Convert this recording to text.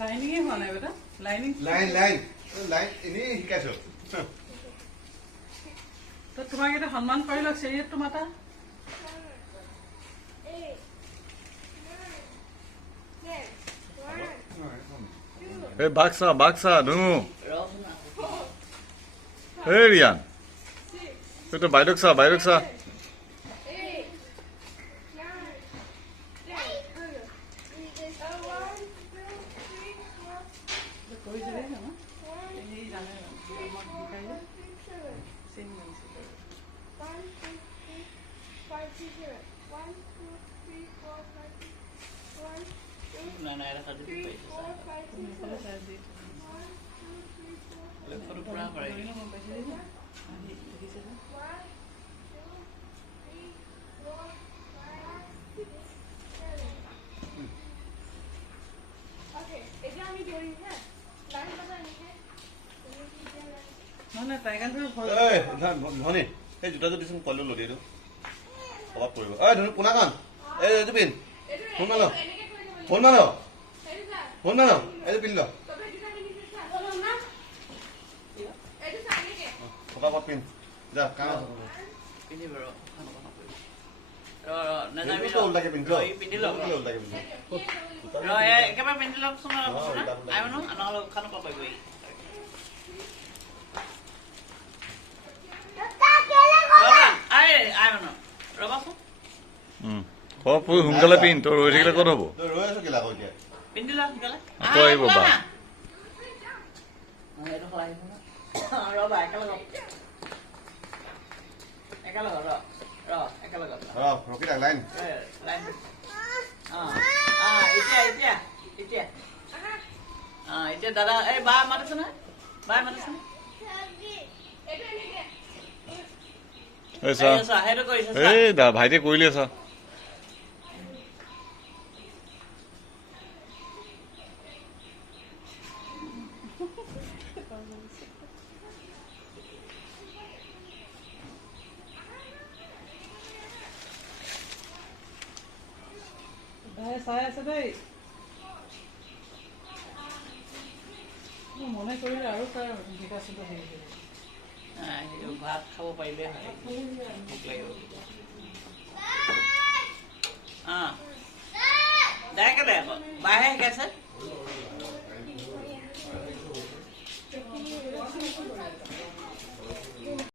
লাইনিঙে হোৱা নাই বেটা লাইনিং লাইন এনেই শিকাইছো তো তোমাক এটা সন্মান কৰি লওক চেৰিয়েটটো মাতা Hey, Baksa, no. Hey, Rian. Itu Baidoksa. কৰি দিলে ন এই জানে আমাক শিকাইলে চেম মাৰিছে নাই এটা সাজি পাইছে সোনকালে চাই দি ফটো পুৰা কৰে গম পাইছে দেখিছে যে নহয় টাইগাৰটো ভয় ধনী সেই জোতাযোৰ দিচোন কলো লদি এইটো অভাৱ পৰিব ঐ ধনী পোনাখন এইটো পিন্ধ ফোন মাৰ এইটো পিন্ধ ফটাফট পিন্ধ যা কাম পিন্ধিব ৰ ওলটাকে পিন্ধ পিন্ধি লওক ওলটাকে পিন্ধ একেবাৰে পিন্ধি লওকচোন আই মানুহ নহ'লে খানো পাব আই মানুহ ৰ'বাচোন সোনকালে পিন্ধ তোৰ ৰৈ থাকিলে ক'ত হ'ব ৰৈ আছো কেলা আকৌ এতিয়া পিন্ধি লওক সোনকালে আকৌ আহিব বা ৰ'বা একেলগত ৰখি থাক লাইন এতিয়া দাদা এই বা মাতিছে নহয় বাই মাতিছে সেইটো কৰিছে এই দা ভাইটিয়ে কৰিলে চা চাই আছে দেই মনে কৰিলে আৰু তাৰ বিকাশিত হেৰি ভাত খাব পাৰিলে হয় ভোক লাগিব দে কেলে আকৌ বাহে শিকাইছে